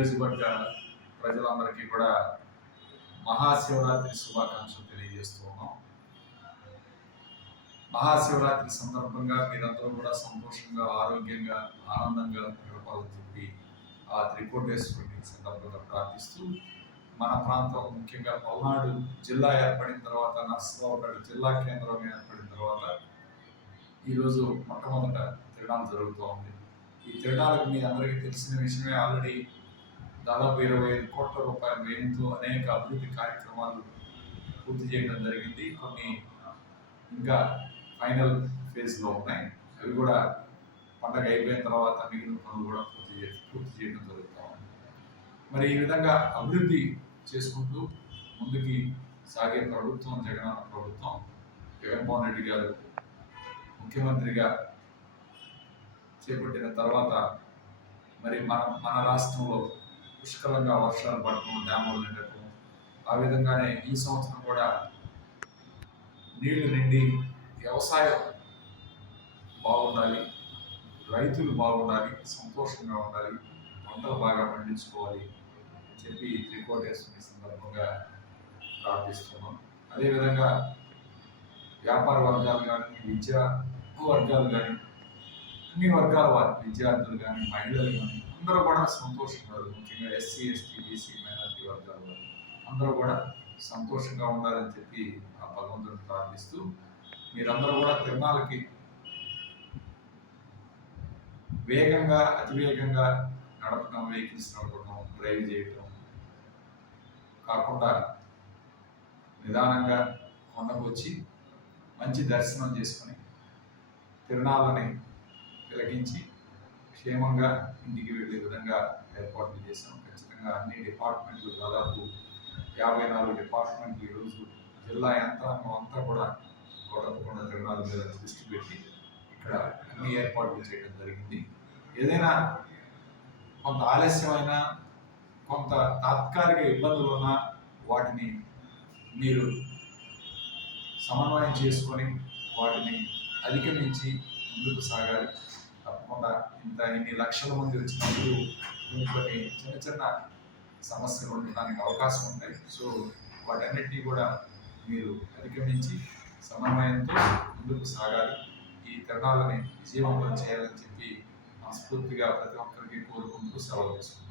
నియోజకవర్గ ప్రజలందరికీ కూడా మహాశివరాత్రి శుభాకాంక్షలు తెలియజేస్తూ ఉన్నాం. మహాశివరాత్రి సందర్భంగా మీరందరూ కూడా సంతోషంగా ఆరోగ్యంగా ఆనందంగా గడపాలని చెప్పి ఆ త్రికోటేశ్వరుని సందర్భంగా ప్రార్థిస్తూ మన ప్రాంతం ముఖ్యంగా పల్నాడు జిల్లా ఏర్పడిన తర్వాత నర్సరావుపేట జిల్లా కేంద్రం ఏర్పడిన తర్వాత ఈరోజు మొట్టమొదట తిరణాలు జరుగుతూ ఉంది ఈ తిరణాలకు మీ అందరికీ తెలిసిన విషయమే. ఆల్రెడీ దాదాపు ఇరవై ఐదు కోట్ల రూపాయల వ్యయంతో అనేక అభివృద్ధి కార్యక్రమాలు పూర్తి చేయడం జరిగింది. కొన్ని ఇంకా ఫైనల్ ఫేజ్లో ఉన్నాయి. అవి కూడా పండగ అయిపోయిన తర్వాత మిగిలిన పనులు కూడా పూర్తి చే పూర్తి చేయడం జరుగుతూ ఉంది. మరి ఈ విధంగా అభివృద్ధి చేసుకుంటూ ముందుకి సాగే ప్రభుత్వం జగనన్న ప్రభుత్వం జగన్మోహన్ రెడ్డి గారు ముఖ్యమంత్రిగా చేపట్టిన తర్వాత మరి మన మన రాష్ట్రంలో పుష్కలంగా వర్షాలు పడటం డ్యాములు నిండటం ఆ విధంగానే ఈ సంవత్సరం కూడా నీళ్ళు నిండి వ్యవసాయం బాగుండాలి రైతులు బాగుండాలి సంతోషంగా ఉండాలి పంటలు బాగా పండించుకోవాలి అని చెప్పి త్రికోటేశ్వరి సందర్భంగా ప్రార్థిస్తున్నాం. అదేవిధంగా వ్యాపార వర్గాలు కానీ విద్యా వర్గాలు కానీ అన్ని వర్గాల వారు విద్యార్థులు కానీ మహిళలు కానీ అందరూ కూడా సంతోషంగా ముఖ్యంగా ఎస్సీ ఎస్టీ బీసీ మైనార్టీ వర్గాల వారు అందరూ కూడా సంతోషంగా ఉండాలని చెప్పి ఆ భగవంతుడిని ప్రార్థిస్తూ మీరందరూ కూడా తిరునాళ్ళకి వేగంగా అతివేగంగా నడపడం వెహికల్స్ నడపడం డ్రైవ్ చేయటం కాకుండా నిదానంగా కొండకు వచ్చి మంచి దర్శనం చేసుకొని తిరునాళ్ళని తిలకించి క్షేమంగా ఇంటికి వెళ్ళే విధంగా ఏర్పాట్లు చేశాం. ఖచ్చితంగా అన్ని డిపార్ట్మెంట్లు దాదాపు యాభై నాలుగు డిపార్ట్మెంట్లు ఈరోజు జిల్లా యంత్రాంగం అంతా కూడా గొడవకుండా తిరునాళ్ళ మీద దృష్టి పెట్టి ఇక్కడ అన్ని ఏర్పాట్లు చేయడం జరిగింది. ఏదైనా కొంత ఆలస్యమైన కొంత తాత్కాలిక ఇబ్బందులున్నా వాటిని మీరు సమన్వయం చేసుకొని వాటిని అధిగమించి ముందుకు సాగాలి. తప్పకుండా ఇంత ఇన్ని లక్షల మంది వచ్చినప్పుడు కొన్ని చిన్న చిన్న సమస్యలు ఉండడానికి అవకాశం ఉంటాయి. సో వాటన్నిటినీ కూడా మీరు అధిగమించి సమన్వయంతో ముందుకు సాగాలి. ఈ తరుణాలని విజయవంతం చేయాలని చెప్పి మనస్ఫూర్తిగా ప్రతి ఒక్కరికి కోరుకుంటూ సెలవు తీసుకుంటాం